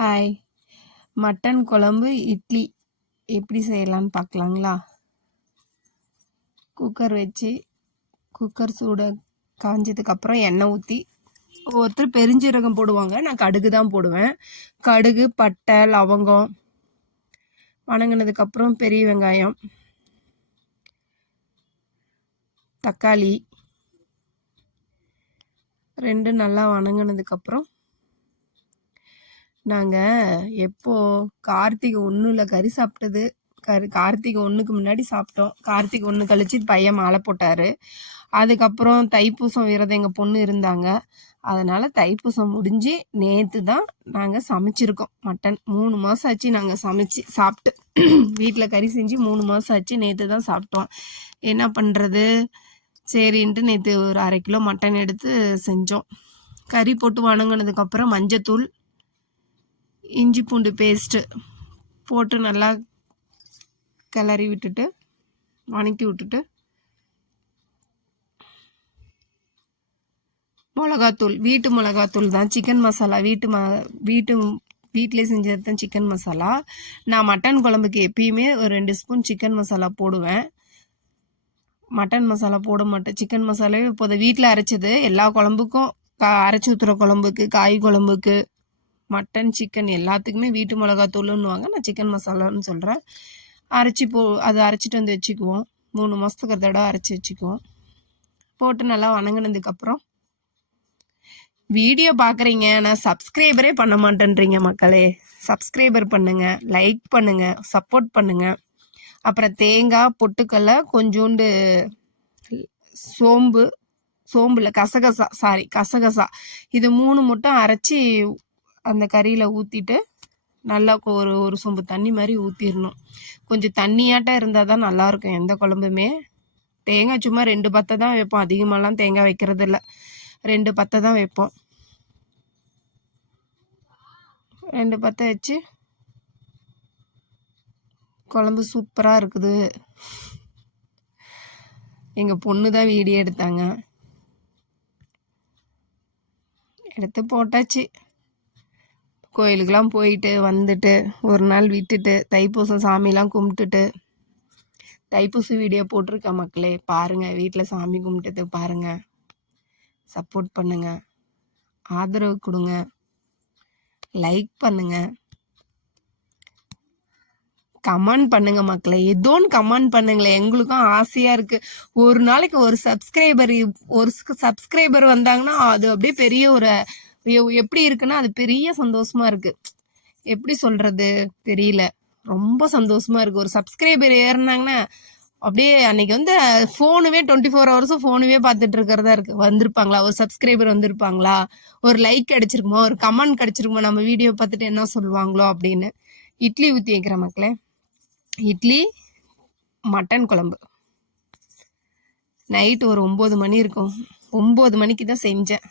Hi, mutton குழம்பு இட்லி எப்படி செய்யலான்னு பார்க்கலாங்களா? குக்கர் வச்சு குக்கர் சூட காஞ்சதுக்கப்புறம் எண்ணெய் ஊற்றி, ஒவ்வொருத்தர் பெருஞ்சீரகம் போடுவாங்க, நான் கடுகு தான் போடுவேன். கடுகு, பட்டை, லவங்கம் வணங்கினதுக்கப்புறம் பெரிய வெங்காயம், தக்காளி ரெண்டும் நல்லா வணங்கினதுக்கப்புறம் நாங்கள் கார்த்திகை 1 கறி சாப்பிட்டது. கார்த்திகை 1க்கு முன்னாடி சாப்பிட்டோம். கார்த்திகை 1 கழிச்சு பையன் மாலை போட்டார். அதுக்கப்புறம் தைப்பூசம் விரதம் எங்கள் பொண்ணு இருந்தாங்க. அதனால் தைப்பூசம் முடிஞ்சு நேற்று தான் நாங்கள் சமைச்சிருக்கோம். மட்டன் 3 மாதம் ஆச்சு நாங்கள் சாப்பிட்டு வீட்டில் கறி செஞ்சு 3 மாதம் ஆச்சு. நேற்று தான் சாப்பிட்டோம். என்ன பண்ணுறது சரின்ட்டு நேற்று ஒரு 1/2 கிலோ மட்டன் எடுத்து செஞ்சோம். கறி போட்டு வணங்கினதுக்கப்புறம் மஞ்சத்தூள், இஞ்சி பூண்டு பேஸ்ட்டு போட்டு நல்லா கிளறி விட்டுட்டு வணக்கி விட்டுட்டு, மிளகாத்தூள் வீட்டு மிளகாத்தூள் தான், சிக்கன் மசாலா வீட்டிலே செஞ்சது தான் சிக்கன் மசாலா. நான் மட்டன் குழம்புக்கு எப்பயுமே ஒரு 2 ஸ்பூன் சிக்கன் மசாலா போடுவேன். மட்டன் மசாலா போட மாட்டேன். சிக்கன் மசாலாவே இப்போது வீட்டில் அரைச்சது எல்லா குழம்புக்கும், அரைச்சி ஊற்றுற குழம்புக்கு, காய் குழம்புக்கு, மட்டன் சிக்கன் எல்லாத்துக்குமே வீட்டு மிளகாத்தூளுன்னுவாங்க. நான் சிக்கன் மசாலான்னு சொல்கிறேன். அதை அரைச்சிட்டு வந்து வச்சுக்குவோம். 3 மாதத்துக்கு ஒரு தடவை அரைச்சி வச்சுக்குவோம். போட்டு நல்லா வணங்கினதுக்கப்புறம், வீடியோ பார்க்குறீங்க, நான் சப்ஸ்கிரைபரே பண்ண மாட்டேன்றீங்க மக்களே. சப்ஸ்கிரைபர் பண்ணுங்கள், லைக் பண்ணுங்கள், சப்போர்ட் பண்ணுங்கள். அப்புறம் தேங்காய், பொட்டுக்கடலை, கொஞ்சோண்டு சோம்புல கசகசா இது 3 மட்டும் அரைச்சி அந்த கறியில் ஊற்றிட்டு நல்லா ஒரு சொம்பு தண்ணி மாதிரி ஊற்றிடணும். கொஞ்சம் தண்ணியாட்டம் இருந்தால் தான் நல்லாயிருக்கும் எந்த குழம்புமே. தேங்காய் சும்மா 2 பத்தை தான் வைப்போம், அதிகமாகலாம் தேங்காய் வைக்கிறது இல்லை. 2 பத்தை தான் வைப்போம். 2 பத்தை வச்சு குழம்பு சூப்பராக இருக்குது. எங்கள் பொண்ணு தான் வீடியோ எடுத்தாங்க, எடுத்து போட்டாச்சு. கோயிலுக்கெலாம் போயிட்டு வந்துட்டு ஒரு நாள் விட்டுட்டு தைப்பூசம் சாமிலாம் கும்பிட்டுட்டு தைப்பூச வீடியோ போட்டிருக்கேன் மக்களே, பாருங்கள். வீட்டில் சாமி கும்பிட்டது பாருங்கள். சப்போர்ட் பண்ணுங்கள், ஆதரவு கொடுங்க, லைக் பண்ணுங்கள், கமெண்ட் பண்ணுங்க மக்களே. ஏதோன்னு கமெண்ட் பண்ணுங்களேன், எங்களுக்கும் ஆசையாக இருக்குது. ஒரு நாளைக்கு ஒரு சப்ஸ்கிரைபர் வந்தாங்கன்னா அது அப்படியே பெரிய ஒரு எப்படி இருக்குன்னா அது பெரிய சந்தோஷமா இருக்கு. எப்படி சொல்றது தெரியல, ரொம்ப சந்தோஷமா இருக்கு. ஒரு சப்ஸ்கிரைபர் ஏறினாங்கன்னா அப்படியே அன்னைக்கு ஃபோனுவே 24 ஹவர்ஸும் ஃபோனுவே பார்த்துட்டு இருக்கிறதா இருக்கு. வந்திருப்பாங்களா, ஒரு சப்ஸ்கிரைபர் வந்திருப்பாங்களா, ஒரு லைக் கிடைச்சிருக்குமோ, ஒரு கமெண்ட் கிடைச்சிருக்குமோ, நம்ம வீடியோ பார்த்துட்டு என்ன சொல்லுவாங்களோ அப்படின்னு. இட்லி ஊற்றி வைக்கிற மக்களே. இட்லி, மட்டன் குழம்பு. நைட்டு ஒரு 9 மணி இருக்கும். 9 மணிக்கு தான் செஞ்சேன்.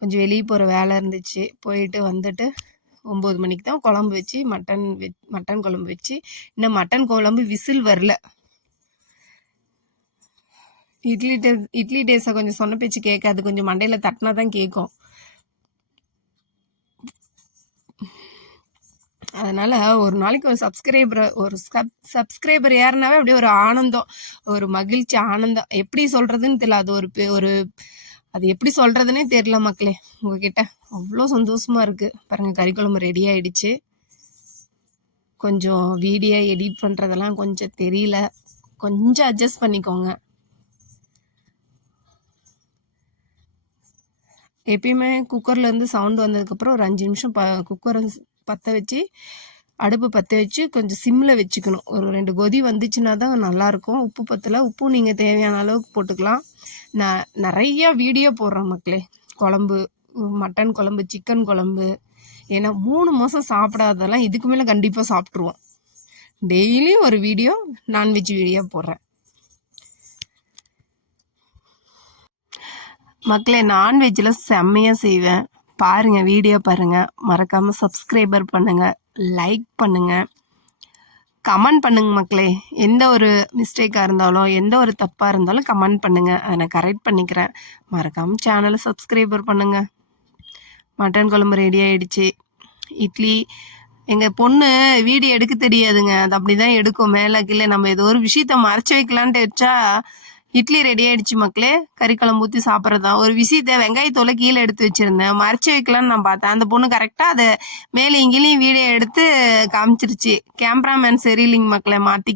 கொஞ்சம் வெளியே போகிற வேலை இருந்துச்சு, போயிட்டு வந்துட்டு 9 மணிக்கு தான் குழம்பு வச்சு மட்டன் குழம்பு வச்சு. இன்னும் மட்டன் குழம்பு விசில் வரல. இட்லி டேஸை கொஞ்சம் சொன்ன பேச்சு கேட்காது, கொஞ்சம் மண்டையில் தட்டினா தான் கேட்கும். அதனால் ஒரு நாளைக்கு ஒரு சப்ஸ்கிரைபர் ஏறினாவே அப்படியே ஒரு ஆனந்தம், ஒரு மகிழ்ச்சி, ஆனந்தம். எப்படி சொல்கிறதுன்னு தெரியல. அது அது எப்படி சொல்கிறதுனே தெரியல மக்களே. உங்ககிட்ட அவ்வளோ சந்தோஷமாக இருக்குது. பாருங்கள், கறி குழம்பு ரெடி ஆகிடுச்சு. கொஞ்சம் வீடியோ எடிட் பண்ணுறதெல்லாம் கொஞ்சம் தெரியல, கொஞ்சம் அட்ஜஸ்ட் பண்ணிக்கோங்க. எப்பயுமே குக்கர்லேருந்து சவுண்டு வந்ததுக்கப்புறம் ஒரு 5 நிமிஷம் குக்கரை அடுப்பு பற்ற வச்சு கொஞ்சம் சிம்மில் வச்சுக்கணும். ஒரு 2 கொதி வந்துச்சுன்னா தான் நல்லாயிருக்கும். உப்பு பத்தலை, உப்பு நீங்கள் தேவையான அளவுக்கு போட்டுக்கலாம். நான் நிறையா வீடியோ போடுறேன் மக்களே. குழம்பு, மட்டன் குழம்பு, சிக்கன் குழம்பு. ஏன்னா 3 மாதம் சாப்பிடாததெல்லாம் இதுக்கு மேலே கண்டிப்பாக சாப்பிட்ருவோம். டெய்லியும் ஒரு வீடியோ, நான்வெஜ் வீடியோ போடுறேன் மக்களே. நான்வெஜ்ஜில் செம்மையாக செய்வேன், பாருங்கள், வீடியோ பாருங்கள். மறக்காமல் சப்ஸ்கிரைபர் பண்ணுங்கள், லைக் பண்ணுங்கள், கமெண்ட் பண்ணுங்க மக்களே. எந்த ஒரு மிஸ்டேக்காக இருந்தாலும், எந்த ஒரு தப்பாக இருந்தாலும் கமெண்ட் பண்ணுங்கள், அதை நான் கரெக்ட் பண்ணிக்கிறேன். மறக்காமல் சேனலை சப்ஸ்கிரைபர் பண்ணுங்கள். மட்டன் குழம்பு ரெடி ஆகிடுச்சு. இட்லி. எங்க பொண்ணு வீடியோ எடுக்க தெரியாதுங்க. அது அப்படிதான் எடுக்கும் மேல கீழே. நம்ம ஏதோ ஒரு விஷயத்த மறைச்சு வைக்கலான்ட்டு வச்சா இட்லி ரெடி ஆயிடுச்சு மக்களே. கறி குழம்பு ஊற்றி சாப்பிட்றதுதான். ஒரு விஷயத்த வெங்காயத்தோலை கீழே எடுத்து வச்சிருந்தேன், மறைச்சு வைக்கலான்னு நான் பார்த்தேன். அந்த பொண்ணு கரெக்டாக அதை மேலே இங்கேயும் வீடியோ எடுத்து காமிச்சிருச்சு. கேமராமேன் சரியில்லைங்க மக்களே, மாற்றி